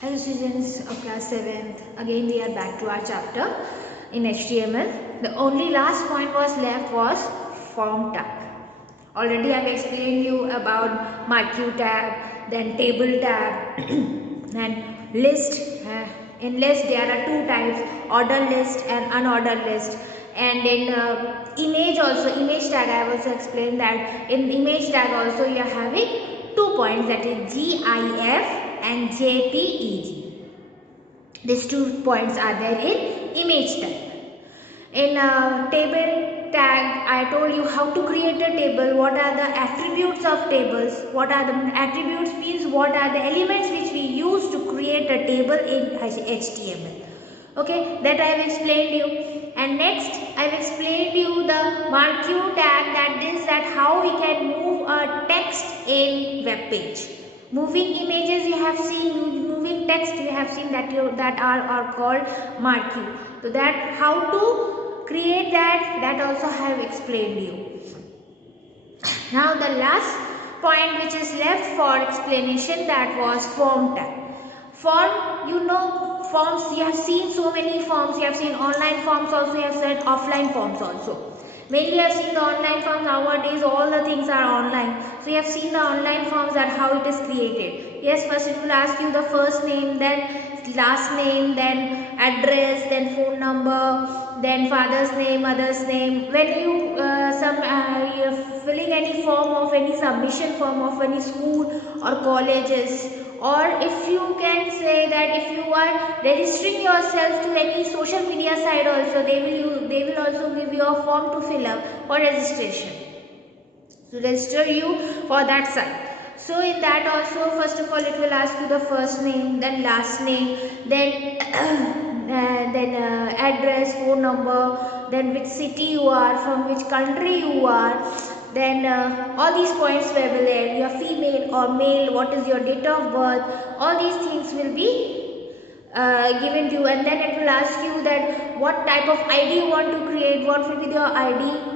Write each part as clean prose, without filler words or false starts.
Hello students of class 7th, again we are back to our chapter in HTML. The only last point was left was form tag. Already I have explained you about marquee tag, then table tag and list. In list there are two types, order list and unordered list. And in image also, image tag I have also explained that in image tag also you are having 2 points, that is GIF and JPEG. These 2 points are there in image tag. In table tag, I told you how to create a table, what are the attributes of tables, what are the attributes means what are the elements which we use to create a table in HTML. Okay, that I have explained you. And next I have explained you the marquee tag, that is that how we can move a text in web page. Moving images you have seen, moving text you have seen, that are called marquee. So that how to create that also I have explained you. Now the last point which is left for explanation, that was form tag. Form, you know, forms, you have seen so many forms, you have seen online forms also, you have seen offline forms also. Mainly you have seen the online forms. Nowadays all the things are online, so you have seen the online forms, that how it is created. Yes, first it will ask you the first name, then last name, then address, then phone number, then father's name, mother's name. When you you're filling any form of any submission form of any school or colleges, or if you can say that if you are registering yourself to any social media site also, they will also give you a form to fill up for registration, to register you for that site. So in that also, first of all it will ask you the first name, then last name, then address, phone number, then which city you are, from which country you are, then all these points will be there. You are female or male, what is your date of birth, all these things will be given to you. And then it will ask you that what type of ID you want to create, what will be your ID.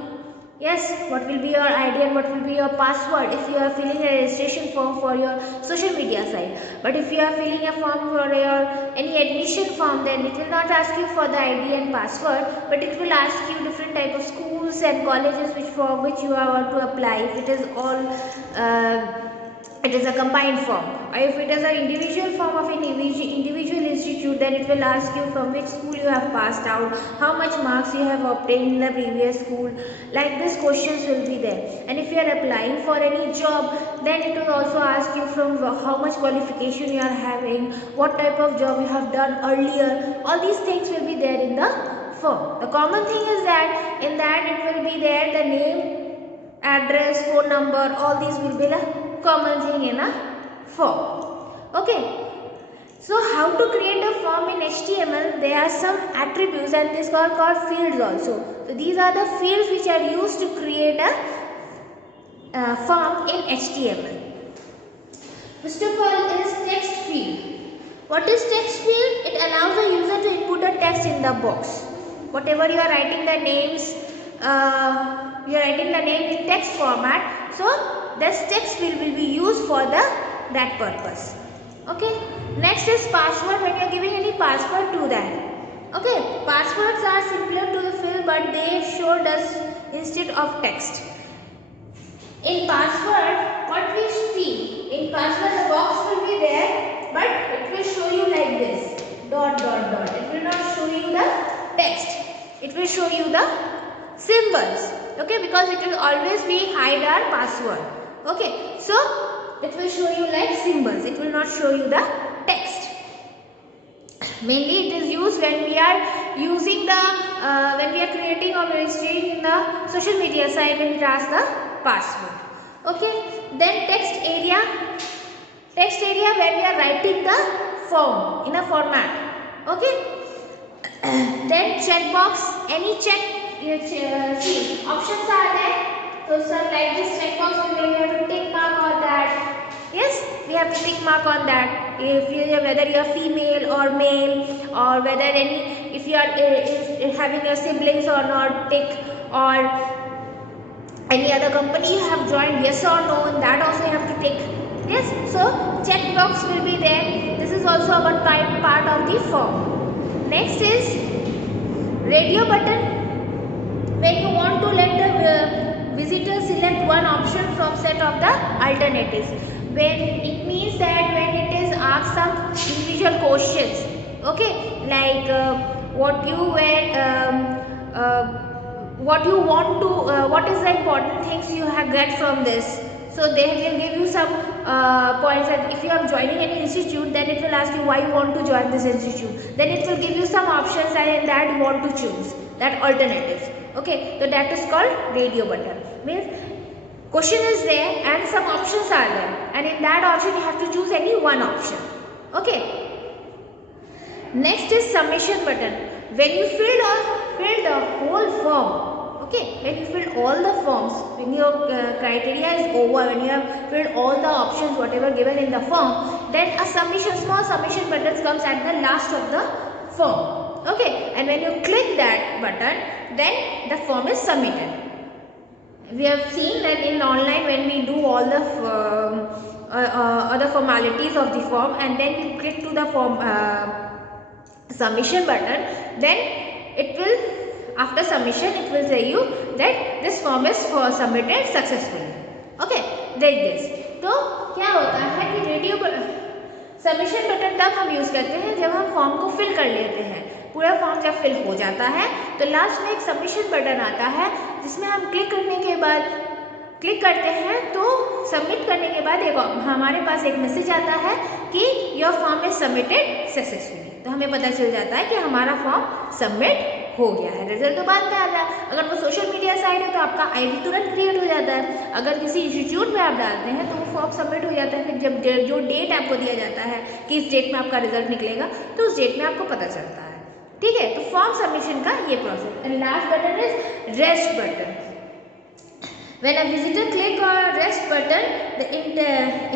Yes, what will be your ID and what will be your password if you are filling a registration form for your social media site. But if you are filling a form for your any admission form, then it will not ask you for the ID and password, but it will ask you different type of schools and colleges which for which you are want to apply. If it is all it is a combined form, or if it is an individual form of an individual institute, then it will ask you from which school you have passed out, how much marks you have obtained in the previous school. Like this questions will be there. And if you are applying for any job, then it will also ask you from how much qualification you are having, what type of job you have done earlier. All these things will be there in the form. The common thing is that in that it will be there the name, address, phone number, all these will be the common thing in a form. Okay, so how to create a form in HTML? There are some attributes, and this are called fields also. So these are the fields which are used to create a form in HTML. First of all is text field. What is text field? It allows the user to input a text in the box. Whatever you are writing the names, you are writing the name in text format. So this text field will be used for that purpose. Okay. Next is password. When you are giving any password to that. Okay. Passwords are similar to the field, but they showed us instead of text. In password, what we see? In password, the box will be there, but it will show you like this. Dot dot dot. It will not show you the text. It will show you the symbols. Okay, because it will always be hide our password. Okay, so it will show you like symbols. It will not show you the text. Mainly it is used when we are using the when we are creating or registering in the social media site, when it asks the password. Okay, then text area. Text area where we are writing the form in a format. Okay. Then checkbox. Any check. See, options are there. So some like this checkbox, we have to tick mark on that. Yes, we have to tick mark on that. If you, whether you are female or male, or whether any, if you are if having your siblings or not, tick, or any other company you have joined, yes or no, that also you have to tick. Yes, so checkbox will be there. This is is also about part of the form. Next is radio button. When you want to let the visitor select one option from set of the alternatives. When it means that when it is asked some individual questions, okay, like what you want to, what is the important things you have get from this. So they will give you some points, and if you are joining any institute, then it will ask you why you want to join this institute. Then it will give you some options, and in that you want to choose that alternatives. Okay, so that is called radio button. Means question is there and some options are there, and in that option you have to choose any one option. Okay. Next is submission button. When you fill the whole form, okay, when you fill all the forms, when your criteria is over, when you have filled all the options whatever given in the form, then a small submission button comes at the last of the form. Okay, and when you click that button, then the form is submitted. We have seen that in online, when we do all the other formalities of the form and then you click to the form submission button, then it will, after submission it will say you that this form is submitted successfully. Okay, like this. तो क्या होता है कि radio submission button तब हम use करते हैं जब हम फॉर्म को फिल कर लेते हैं। पूरा फॉर्म जब फिल हो जाता है तो लास्ट में एक सबमिशन बटन आता है जिसमें हम क्लिक करते हैं तो सबमिट करने के बाद एक हमारे पास एक मैसेज आता है कि your form is submitted successfully. तो हमें पता चल जाता है कि हमारा फॉर्म सबमिट हो गया है। रिजल्ट तो बाद में आ रहा है। अगर वो सोशल मीडिया साइट है तो आपका आईडी तुरंत क्रिएट हो जाता है। अगर किसी इंस्टीट्यूट में आप डालते हैं तो वो फॉर्म सबमिट हो जाता है। फिर जब जो डेट आपको दिया जाता है कि इस डेट में आपका रिजल्ट निकलेगा तो उस डेट में आपको पता चलता है। ठीक है, तो फॉर्म सबमिशन का ये process. And last button is rest button. When a visitor click on rest button, the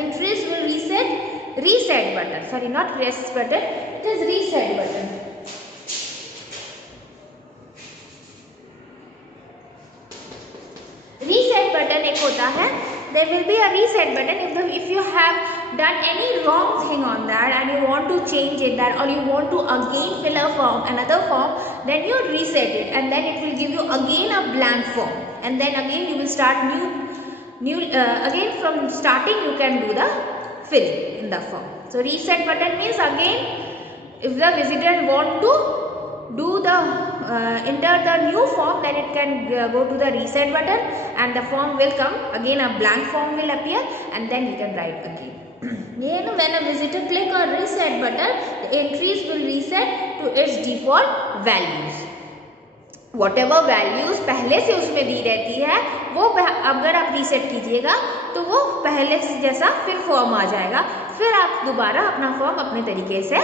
entries will reset button. Sorry, not rest button, it is reset button. Reset button एक होता है, there will be a reset button if you have done any wrong thing on that and you want to change it that, or you want to again fill a form, another form, then you reset it and then it will give you again a blank form, and then again you will start new again from starting you can do the filling in the form. So reset button means again if the visitor want to do the enter the new form, then it can go to the reset button and the form will come again, a blank form will appear and then you can write again. Then when a visitor click on reset button, the entries will reset to its default values. Whatever values पहले से उसमें दी रहती है वो अगर आप reset कीजिएगा तो वो पहले से जैसा फिर फॉर्म आ जाएगा। फिर आप दोबारा अपना फॉर्म अपने तरीके से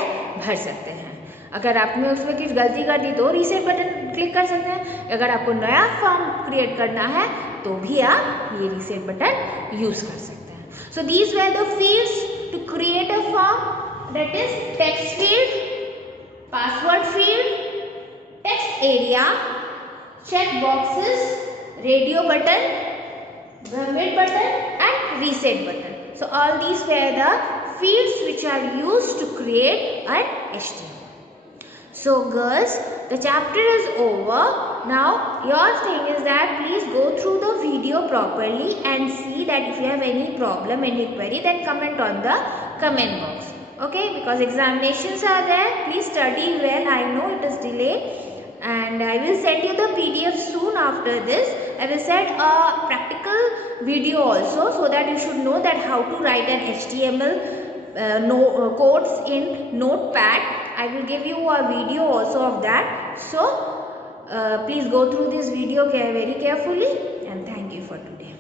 भर सकते हैं। अगर आपने उसमें कुछ गलती कर दी तो रीसेट बटन क्लिक कर सकते हैं। अगर आपको नया फॉर्म क्रिएट करना है तो भी आप ये रीसेट बटन यूज कर सकते हैं। So these were the fields to create a form, that is text field, password field, text area, check boxes, radio button, submit button and reset button. So all these were the fields which are used to create an HTML. So girls, the chapter is over. Now your thing is that please go through the video properly and see that if you have any problem, any query, then comment on the comment box. Okay, because examinations are there, please study well. I know it is delayed. And I will send you the PDF soon after this. I will send a practical video also so that you should know that how to write an HTML codes in Notepad. I will give you a video also of that. So please go through this video very carefully and thank you for today.